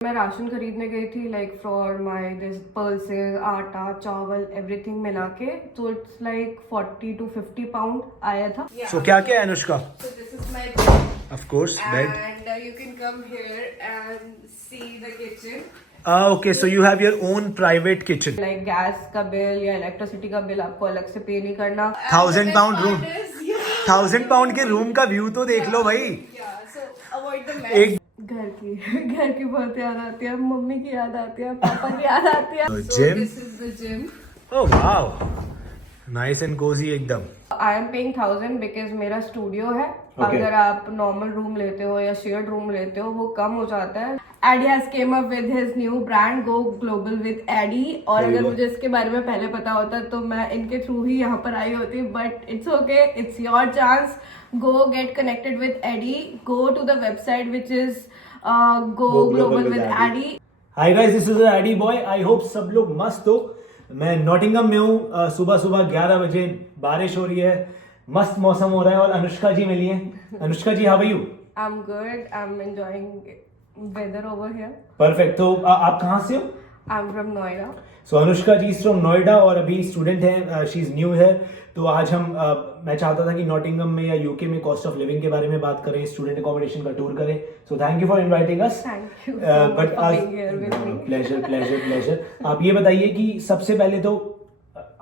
मैं राशन खरीदने गई थी like for my this pulses, आटा, चावल, एवरीथिंग मिला के, तो इट्स लाइक 40 to 50 पाउंड आया था। So क्या क्या है Anushka? So this is my bed. Of course, bed. And you can come here and see the kitchen. Okay, so you have your own private kitchen. Like gas का bill या electricity का bill आपको अलग से पे नहीं करना। 1000 pound room. 1000 pound के रूम का व्यू तो देख लो भाई। Yeah, so avoid the mess. एक घर की बहुत याद आती है, मम्मी की याद आती है, पापा की याद आती है। So gym? this is the gym. Oh wow, nice and cozy एकदम। I am paying 1000 बिकॉज मेरा स्टूडियो है। Okay. अगर आप नॉर्मल रूम लेते हो या शेयर्ड रूम लेते हो वो कम हो जाता है। Eddie has came up with his new brand go global with Eddie, और Very अगर good. मुझे इसके बारे में पहले पता होता तो मैं इनके थ्रू ही यहाँ पर आई होती, but it's okay, it's your chance. Go get connected with AD, go to the website which is go global with AD. Hi guys, this is AD boy. I hope सब लोग मस्त हो। मैं नॉटिंगहम में हूँ। सुबह सुबह 11 बजे बारिश हो रही है, मस्त मौसम हो रहा है और अनुष्का जी मिली हैं। Anushka ji, how are you? I am good, I am enjoying weather over here. Perfect. तो आप कहाँ से हो? I am from Noida. So Anushka ji is from Noida और अभी स्टूडेंट हैं, शी इज न्यू है। तो आज मैं चाहता था कि नॉटिंगहम में या यूके में कॉस्ट ऑफ लिविंग के बारे में बात करें, स्टूडेंट अकोमोडेशन का टूर करें। So thank you for inviting us. Thank you but आज प्लेजर प्लेजर प्लेजर। आप ये बताइए कि सबसे पहले तो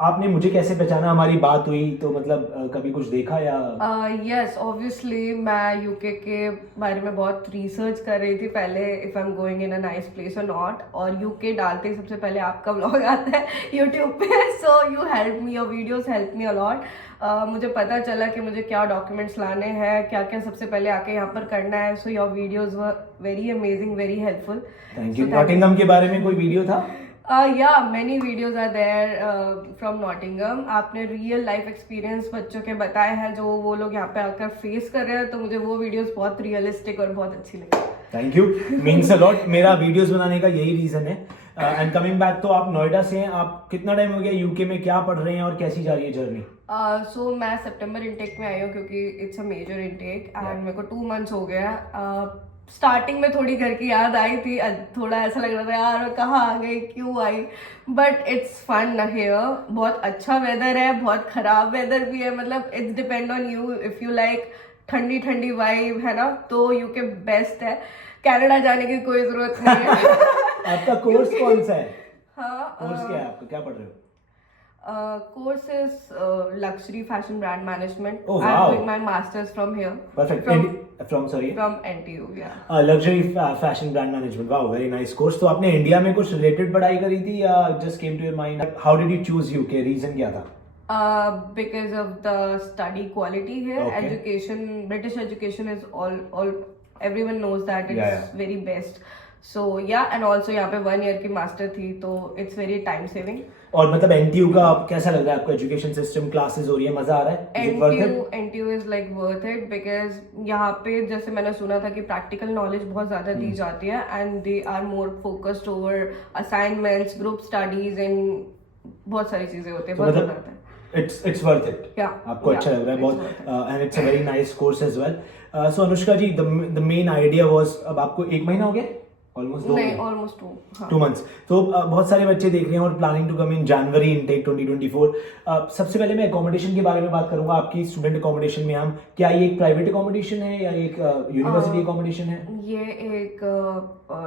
आपने मुझे कैसे पहचाना? हमारी बात हुई तो मतलब कभी कुछ देखा या? यस ऑब्वियसली मैं यूके के बारे में बहुत रिसर्च कर रही थी पहले, if I am going in a nice place और नॉट, और यूके डालते ही सबसे पहले आपका व्लॉग आता है यूट्यूब पे। So you help me, your videos help me a lot. मुझे पता चला कि मुझे क्या डॉक्यूमेंट्स लाने हैं, क्या क्या सबसे पहले आके यहाँ पर करना है। So your videos were very amazing, very helpful. Thank you. Nottingham के बारे में कोई वीडियो था? Yeah, many videos are there from Nottingham. आपने रियल लाइफ एक्सपीरियंस बच्चों के बताए हैं जो वो लोग यहाँ पे आकर फेस कर रहे हैं, तो मुझे वो वीडियोस बहुत रियलिस्टिक और बहुत अच्छी लगी। Thank you, means a lot. मेरा वीडियोस बनाने का यही रीजन है। एंड कमिंग बैक, तो आप नोएडा से हैं, आप कितना टाइम हो गया यूके में, क्या पढ़ रहे हैं और कैसी जा रही है जर्नी? सो मैं सितंबर इनटेक में आई हूँ क्योंकि it's a major intake and मेरे को 2 months हो गया। स्टार्टिंग में थोड़ी घर की याद आई थी, थोड़ा ऐसा लग रहा था यार मैं कहाँ आ गई, क्यों आई, बट इट्स फन हियर। बहुत अच्छा वेदर है, बहुत खराब वेदर भी है, मतलब it's depend on you. If you like ठंडी ठंडी वाइब है ना तो यूके बेस्ट है। कनाडा जाने की कोई जरूरत नहीं है। आपका कोर्स कौन सा है? हाँ, कोर्स क्या है आपका, क्या पढ़ रहे हो? course is luxury fashion brand management. Oh, I'm wow. doing my masters from here. Perfect. From sorry? From NTU, yeah. Luxury fashion brand management. Wow, very nice course. तो आपने इंडिया में कुछ रिलेटेड पढ़ाई करी थी या just came to your mind? How did you choose UK? Reason क्या था? Because of the study quality here. Okay. Education, British education is all everyone knows that it's Yeah. very best. So yeah, and also यहाँ पे 1 year की master थी तो it's very time saving. और मतलब NTU का आप कैसा लग रहा है आपको? एजुकेशन सिस्टम, क्लासेस हो रही है, मजा आ रहा है? Is it worth it? NTU is like worth it because यहाँ पे जैसे मैंने सुना था कि प्रैक्टिकल नॉलेज बहुत ज्यादा दी जाती है and they are more focused over assignments, group studies and बहुत सारी चीजें होती है, तो बहुत मतलब ज्यादा होता है। It's worth it. Yeah, आपको अच्छा लग रहा है it's बहुत, worth it. and it's a very nice course as well. So Anushka ji, the main idea was, अब आपको 1 महीना हो गया? Almost 2 नहीं, महीने? almost 2, हाँ। 2 months. तो बहुत सारे बच्चे देख रहे हैं और planning to come in January intake 2024। सबसे पहले मैं अकोमोडेशन के बारे में बात करूंगा। आपकी स्टूडेंट अकोमोडेशन में हम क्या, ये एक प्राइवेट अकोमोडेशन है या एक यूनिवर्सिटी अकोमोडेशन है? ये एक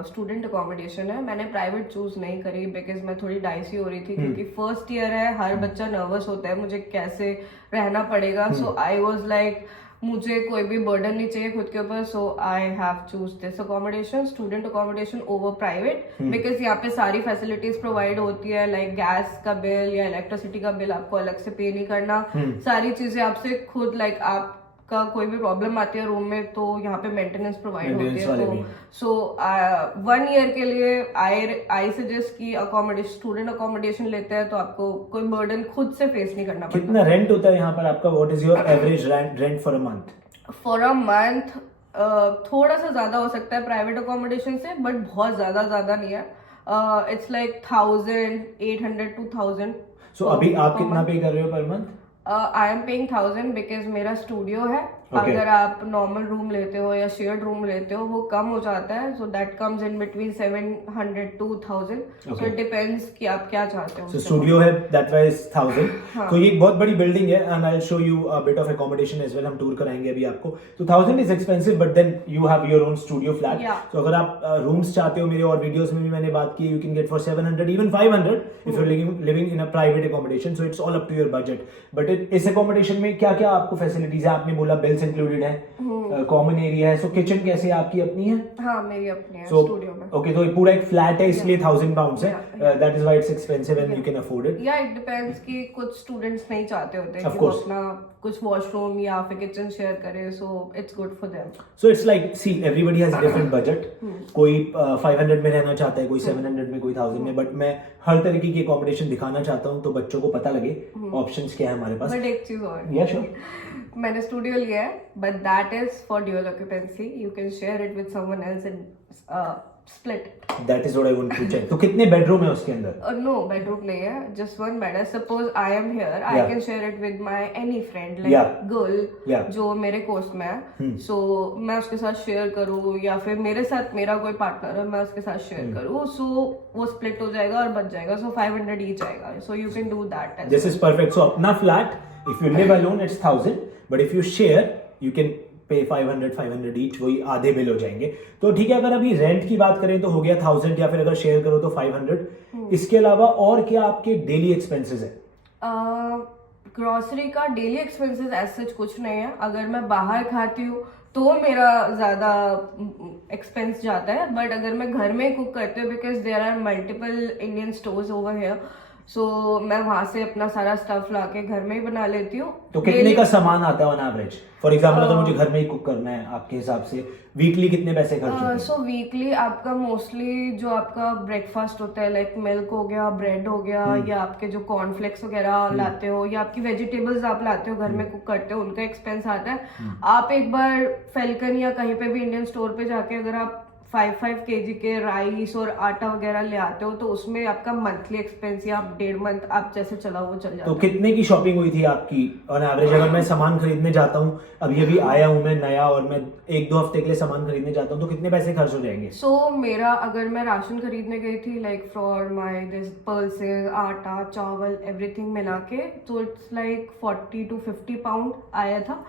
स्टूडेंट अकोमोडेशन है। मैंने प्राइवेट चूज नहीं करी बिकॉज मैं थोड़ी डाइसी हो रही थी क्योंकि फर्स्ट ईयर है, हर बच्चा नर्वस होता है मुझे कैसे रहना पड़ेगा। सो आई वाज लाइक मुझे कोई भी बर्डन नहीं चाहिए खुद के ऊपर, so I have choose this accommodation, student accommodation over private, because यहाँ पे सारी फैसिलिटीज प्रोवाइड होती है, लाइक गैस का बिल या इलेक्ट्रिसिटी का बिल आपको अलग से पे नहीं करना, सारी चीजें आपसे खुद, लाइक आपका कोई भी प्रॉब्लम आती है रूम में तो यहाँ पे मेंटेनेंस प्रोवाइड होती है। तो सो 1 year के लिए आई सजेस्ट कि अकोमोडेशन, स्टूडेंट अकोमोडेशन लेते हैं तो आपको कोई बर्डन खुद से फेस नहीं करना पड़ता। कितना रेंट होता है यहाँ पर आपका? What is your average rent for a month? For a month थोड़ा सा ज्यादा हो सकता है प्राइवेट अकोमोडेशन से, बट बहुत ज्यादा नहीं है। It's like 1800 to 1000। सो अभी आप कितना पे कर रहे हो per month? I am paying 1000 because मेरा स्टूडियो है Okay. अगर आप नॉर्मल रूम लेते हो या शेयर्ड रूम लेते हो वो कम हो जाता है, so that comes in between 700 to 1000. So Okay. It depends कि आप क्या चाहते हो So उसके studio है that was 1000. हाँ. तो ये एक बहुत बड़ी बिल्डिंग है and I'll show you a bit of accommodation as well. हम टूर कराएंगे अभी आपको. तो 1000 is expensive but then you have your own studio flat. Yeah. तो अगर आप rooms चाहते हो, मेरे और वीडियोस में भी मैंने बात की, you can get for 700 even 500 if you're living in a private accommodation. So it's all up to your budget. But इस accommodation में क्या क्या आपको facilities है? आपने बोला bills included है, common area है. So kitchen कैसे है? आपकी अपनी है? हाँ मेरी अपनी है So स्टूडियो में. okay, तो ये पूरा एक फ्लैट है इसलिए 1000 pounds है. Yeah. That is why it's expensive and you can afford it. या इट डिपेंड्स कि कुछ स्टूडेंट्स नहीं चाहते होते Of कि वो course. अपना कुछ वॉशरूम या फिर किचन शेयर करे, so it's good for them. So it's like, see, everybody has different budget. कोई 500 में रहना चाहता है, कोई 700 में, कोई 1000 में. बट मैं हर तरीके की accommodation दिखाना चाहता हूँ तो बच्चों को पता लगे options क्या है हमारे पास. बट एक चीज और, Yeah, sure. मैंने स्टूडियो लिया है but that is for dual occupancy. You can share it with someone else and split. That is what I want to check. तो कितने बेडरूम है उसके अंदर? नो बेडरूम नहीं है, जस्ट वन बेड है. Suppose I am here, I Yeah. Can share it with my any friend Yeah. Like girl Yeah. जो मेरे कोर्स में है. सो मैं उसके साथ शेयर करूँ या फिर मेरे साथ मेरा कोई पार्टनर है मैं उसके साथ शेयर करूँ, सो वो स्प्लिट हो जाएगा और बच जाएगा. सो 500 ईच आएगा. So you can do that. This is perfect. So अपना flat, if you live alone, it's 1000. But if you share, you can pay 500 each. वही आधे बिल हो जाएंगे. तो ठीक है, अगर अभी रेंट की बात करें तो हो गया 1000, या फिर अगर शेयर करो तो 500. इसके अलावा और क्या आपके डेली एक्सपेंसेस है? ग्रोसरी का डेली एक्सपेंसेस एज सच कुछ नहीं है. अगर मैं बाहर खाती हूँ तो मेरा ज्यादा एक्सपेंस जाता है, बट अगर मैं घर में कुक करती हूँ because there are multiple Indian stores over here, so मैं वहां से अपना सारा स्टफ लाके घर में ही बना लेती हूँ. तो कितने का सामान आता है ऑन एवरेज? फॉर एग्जाम्पल अगर मुझे घर में ही कुक करना है, आपके हिसाब से वीकली कितने पैसे खर्च होते हैं? सो वीकली आपका मोस्टली जो आपका ब्रेकफास्ट होता है लाइक मिल्क हो गया, ब्रेड हो गया, या आपके जो कॉर्नफ्लेक्स वगैरह लाते हो या आपकी वेजिटेबल्स आप लाते हो घर में कुक करते हो, उनका एक्सपेंस आता है. आप एक बार फेल्कन या कहीं पे भी इंडियन स्टोर पे जाके अगर आप 5 kg के राइस और आटा वगैरह ले आते हो तो उसमें आपका मंथली एक्सपेंस या आप 1.5 मंथ आप जैसे चलाओ वो चल जाता तो है. कितने की शॉपिंग हुई थी आपकी ऑन एवरेज? अगर मैं सामान खरीदने जाता हूँ, अभी आया हूँ मैं नया और मैं 1-2 हफ्ते के लिए सामान खरीदने जाता हूँ, तो कितने पैसे खर्च हो जाएंगे? सो मेरा अगर मैं राशन खरीदने गई थी like for my this pulses, आटा, चावल, एवरीथिंग मिला के, तो इट्स लाइक 40 to 50 पाउंड आया था.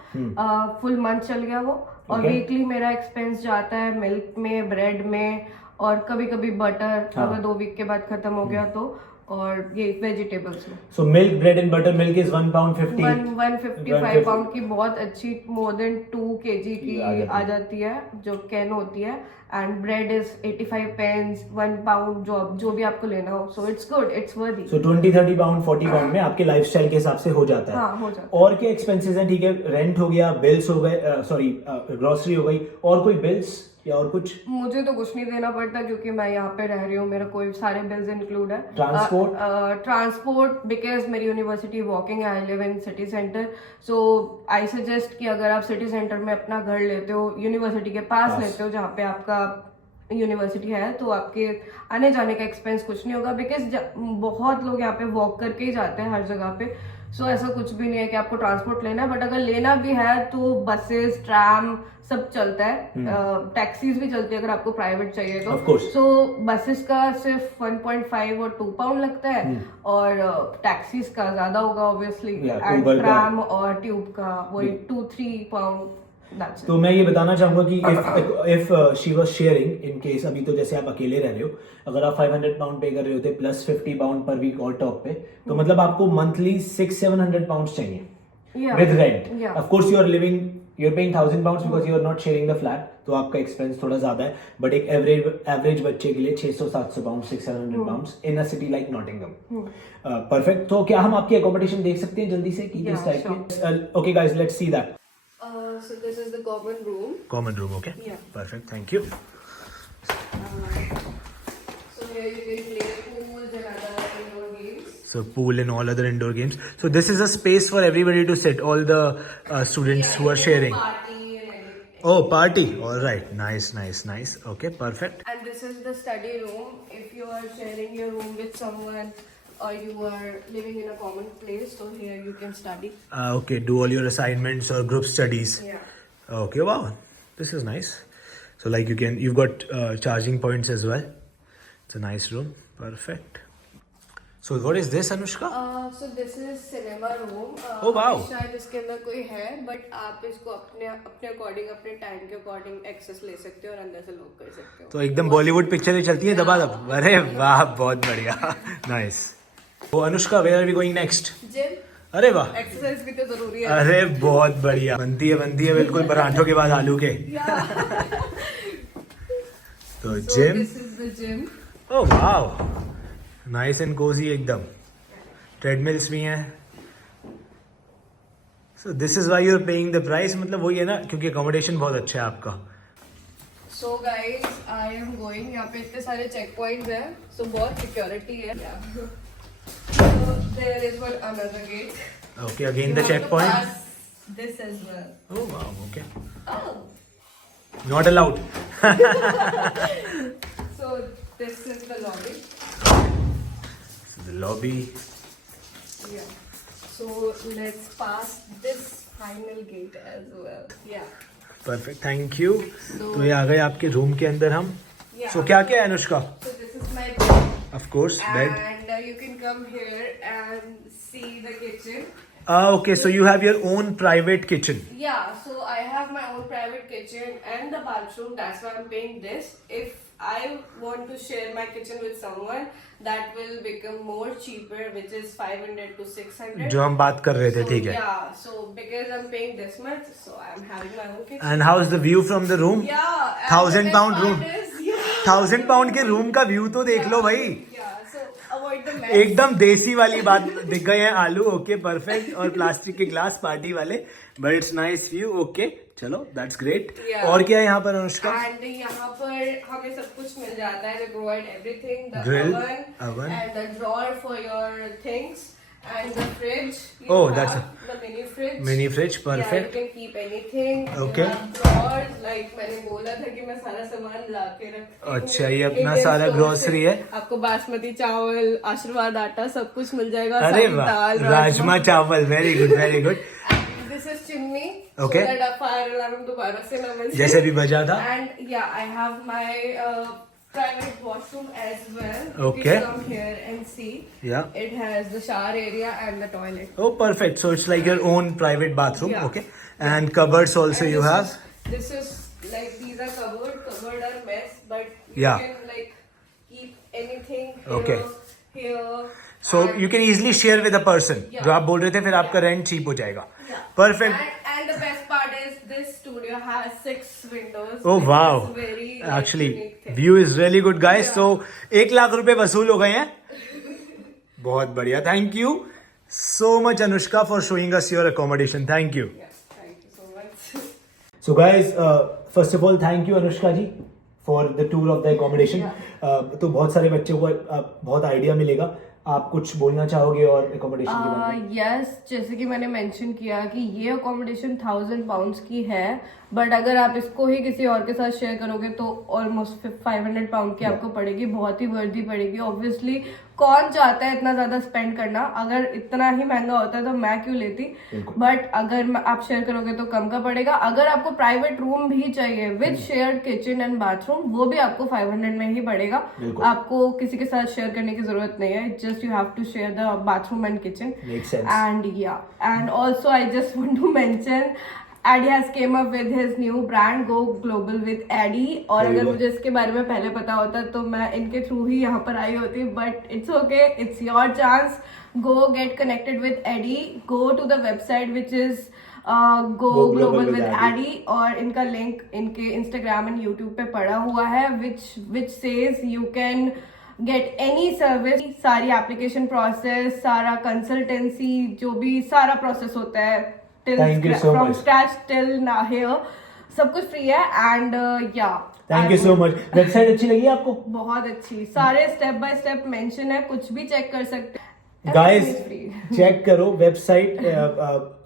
फुल मंथ चल गया वो. और Okay. वीकली मेरा एक्सपेंस जाता है मिल्क में, ब्रेड में, और कभी कभी बटर अगर 2 वीक के बाद खत्म हो गया तो, और ये वेजिटेबल्स में. So milk, bread and butter. Milk is £1.50. 155 pound की बहुत अच्छी मोर देन 2 kg की आ आ जाती है जो कैन होती है. And bread is 85 pence 1 pound जो भी आपको लेना हो. सो इट्स गुड, इट्स वर्दी. सो 20-30 पाउंड 40 पाउंड में आपके लाइफस्टाइल के हिसाब से हो जाता है. हाँ हो जाता और क्या एक्सपेंसेस हैं? ठीक है, रेंट हो गया, बिल्स हो गए, सॉरी ग्रोसरी हो गई, और कोई बिल्स या और कुछ? है. मुझे तो कुछ नहीं देना पड़ता क्योंकि मैं यहाँ पे रह रही हूँ, मेरा कोई सारे बिल्स इंक्लूड है. ट्रांसपोर्ट? ट्रांसपोर्ट बिकॉज मेरी university walking, I live in city centre. So I suggest कि अगर आप सिटी सेंटर में अपना घर लेते हो, यूनिवर्सिटी के पास लेते हो जहाँ पे आपका यूनिवर्सिटी है, तो आपके आने जाने का एक्सपेंस कुछ नहीं होगा. बिकॉज बहुत लोग यहाँ पे वॉक करके ही जाते हैं हर जगह पे. सो ऐसा कुछ भी नहीं है कि आपको ट्रांसपोर्ट लेना है, बट अगर लेना भी है तो बसेस, ट्रैम सब चलता है. टैक्सीज भी चलती है अगर आपको प्राइवेट चाहिए तो. Of course. सो बसेस का सिर्फ 1.5 और 2 पाउंड लगता है, और टैक्सीज का ज्यादा होगा ऑब्वियसली, Yeah, एंड Uber का. ट्रैम और ट्यूब का वही 2-3 पाउंड. That's it. तो मैं ये बताना चाहूंगा कि if she was sharing, in case अभी तो जैसे आप अकेले रह रहे हो, अगर आप 500 पाउंड पे कर रहे होते प्लस 50 पाउंड पर वीक और टॉप पे, तो मतलब आपको मंथली 600-700 पाउंड चाहिए Yeah. With rent. Yeah. Of course you are paying 1000 pounds because you are not sharing the flat, तो आपका एक्सपेंस थोड़ा ज्यादा है. बट एक एवरेज बच्चे के लिए 600-700 पाउंड, 600 पाउंड्स इन अ सिटी लाइक नॉटिंघम. परफेक्ट. तो क्या हम आपकी अकोमोडेशन देख सकते हैं जल्दी से कि किस Yeah, टाइप के? Okay guys, let's see that. So this is the common room. Common room, okay? Yeah. Perfect, thank you. So here you can play pools and other indoor games. So pool and all other indoor games. So this is a space for everybody to sit, all the students who are sharing. Party and everything. Oh, party. All right. Nice. Okay, perfect. And this is the study room. If you are sharing your room with someone, or you are living in a common place, so here you can study. Okay, do all your assignments or group studies. Yeah. Okay, wow, this is nice. So like you've got charging points as well. It's a nice room. Perfect. So what is this, Anushka? So this is cinema room. Oh, wow. शायद इसके अंदर कोई है, but आप इसको अपने according, अपने time के अकॉर्डिंग एक्सेस ले सकते हो और अंदर से लॉक कर सकते हो. तो एकदम बॉलीवुड पिक्चरें चलती है दबा दब. अरे वाह, बहुत बढ़िया. नाइस. तो Anushka, where are we going next? Gym. अरे वाह, एक्सरसाइज भी तो जरूरी है. अरे बहुत बढ़िया. बनती है बिल्कुल पराठों के बाद आलू के. तो gym. This is the gym. Oh wow, nice and cosy एकदम. ट्रेडमिल्स भी हैं. So this is why you are paying the price. मतलब वही है ना, क्योंकि अकोमोडेशन बहुत अच्छा है आपका. So guys, I am going. यहाँ पे इतने सारे चेक पॉइंट्स हैं, सो बहुत सिक्योरिटी है. So there is one another gate. Okay, again You the have to checkpoint. pass this as well. Oh wow, okay. Oh. Not allowed. So this is the lobby. So the lobby. Yeah. So let's pass this final gate as well. Yeah. Perfect, thank you. So- तो ये आ गए आपके room के अंदर हम. Yeah. So क्या क्या है Anushka? So this is my bed. Of course, bed. And you can come here and see the kitchen. Okay, so you have your own private kitchen. Yeah, so I have my own private kitchen and the bathroom. That's why I'm paying this. If I want to share my kitchen with someone, that will become more cheaper, which is 500 to 600. जो हम बात कर रहे थे, So, ठीक है. Yeah, so because I'm paying this much, so I'm having my own kitchen. And how is the view from the room? Yeah. and 1,000 the best pound part room. is- Yeah. 1,000 pound के room का view तो देख लो भाई. Yeah, so avoid the mess. एकदम देसी वाली बात. दिख गए हैं आलू. Okay, perfect. और प्लास्टिक के ग्लास पार्टी वाले. But it's nice view. Okay, चलो, दैट्स ग्रेट. Yeah. और क्या है यहाँ पर अनुष्का? And यहाँ पर हमें सब कुछ मिल जाता है. They provide everything. The Grill, oven, and the drawer for your things, and the fridge. You Oh, have that's the mini fridge. Mini fridge, perfect. Yeah, you can keep anything. Okay. You have drawers, like मैंने बोला था कि मैं सारा सामान ला के रखती हूँ. अच्छा, ये अपना Indian सारा store grocery से है. आपको बासमती चावल, आशीर्वाद आटा सब कुछ मिल जाएगा. अरे सारी वाह, दाल, राजमा चावल. Very good, very good. This is chimney. Okay. So that fire alarm दोबारा से ना बजे. जैसे भी बजा था. And yeah, I have my private washroom as well. Okay. You can come here and see. Yeah. It has the shower area and the toilet. Oh, perfect. So it's like your own private bathroom. Yeah. Okay. And cupboards also And you this have. This is like these are covered are mess, but Yeah. you can like keep anything here. Okay. Here. So and- you can easily share with a person. Yeah. जो आप बोल रहे थे, फिर आपका rent cheap हो जाएगा. Yeah. Perfect. And the best part is this studio has 6 windows. Oh which wow. is very Actually, unique thing. view is really good, guys. Yeah. So 1 lakh रुपए वसूल हो गए हैं. बहुत बढ़िया. Thank you so much, Anushka, for showing us your accommodation. Thank you. Yes, thank you so much. So guys, first of all, thank you Anushka ji for the tour of the accommodation. तो बहुत सारे बच्चों को बहुत idea मिलेगा. आप कुछ बोलना चाहोगे और accommodation के बारे में? यस, जैसे कि मैंने मेंशन किया कि ये अकोमोडेशन 1000 पाउंड्स की है, बट अगर आप इसको ही किसी और के साथ शेयर करोगे तो ऑलमोस्ट 500 पाउंड की आपको पड़ेगी. बहुत ही वर्दी पड़ेगी. ऑब्वियसली कौन चाहता है इतना ज्यादा स्पेंड करना? अगर इतना ही महंगा होता है तो मैं क्यों लेती. बट अगर आप शेयर करोगे तो कम का पड़ेगा. अगर आपको प्राइवेट रूम भी चाहिए with shared kitchen and bathroom, वो भी आपको 500 में ही पड़ेगा. आपको किसी के साथ शेयर करने की जरूरत नहीं है. Just you have to share the bathroom and kitchen. Makes sense. And also I just want to mention Addy has came up with his new brand Go Global with Addy. और Very अगर good. मुझे इसके बारे में पहले पता होता तो मैं इनके थ्रू ही यहाँ पर आई होती. But it's okay, it's your chance. Go get connected with Addy. Go to the website which is Go Global with Addy. और इनका लिंक इनके Instagram and YouTube पे पड़ा हुआ है which says you can get any service. सारी application process, सारा consultancy, जो भी सारा प्रोसेस होता है Thank you so from much. scratch till now here, सब कुछ फ्री है. एंड या Thank you so much. Website अच्छी लगी आपको? बहुत अच्छी. सारे स्टेप बाय स्टेप मेंशन है, कुछ भी चेक कर सकते हैं. Guys, Everything is free. Check करो वेबसाइट.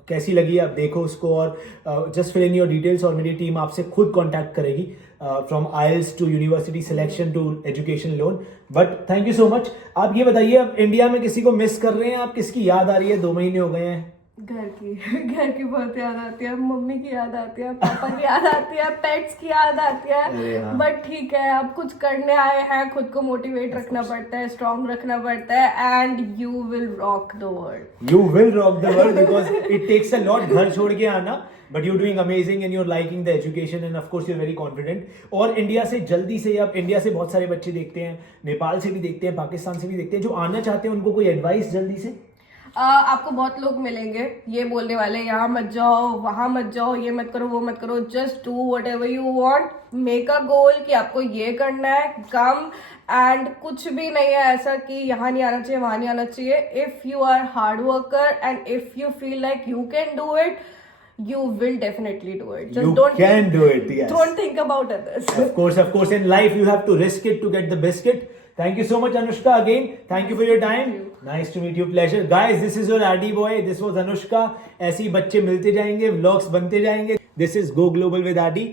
कैसी लगी आप देखो उसको और just fill in your details और मेरी टीम आपसे खुद कांटेक्ट करेगी. From IELTS to university selection to education loan. But thank you so much. आप ये बताइए, अब इंडिया में किसी को मिस कर रहे हैं आप? किसकी याद आ रही है? 2 महीने हो गए हैं. घर की बहुत याद आती है, मम्मी की याद आती है, पापा की याद आती है, पेट्स की याद आती अरे है. हाँ. बट ठीक है, अब कुछ करने आए हैं, खुद को मोटिवेट रखना पड़ता है, स्ट्रांग रखना पड़ता है, and you will rock the world. You will rock the world because it takes a lot घर छोड़ के आना, but you're doing amazing and you're liking the education and of course you're very confident. और India से जल्दी से, अब India से बहुत सारे बच्चे देखते हैं, नेपाल से भी देखते हैं, पाकिस्तान से भी देखते हैं, जो आना चाहते हैं उनको कोई एडवाइस जल्दी से? आपको बहुत लोग मिलेंगे ये बोलने वाले, यहाँ मत जाओ, वहां मत जाओ, ये मत करो, वो मत करो. Just do whatever you want. Make a goal कि आपको ये करना है, कम. एंड कुछ भी नहीं है ऐसा कि यहाँ नहीं आना चाहिए, वहां नहीं आना चाहिए. If you are hard worker and if you feel like you can do it, you will definitely do it. Just You can do it, yes. Don't think about others. Of course. In life, you have to risk it to get the biscuit. Thank you so much, Anushka. Again, thank you for your time. Nice to meet you. Pleasure, guys. This is your RD boy. This was Anushka. ऐसे ही बच्चे मिलते जाएंगे, vlogs बनते जाएंगे. This is Go Global with RD.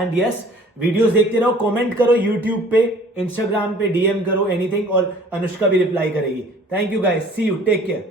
And yes, videos देखते रहो, comment करो YouTube पे, Instagram पे DM करो, anything, और अनुष्का भी रिप्लाई करेगी. Thank you, guys. See you. Take care.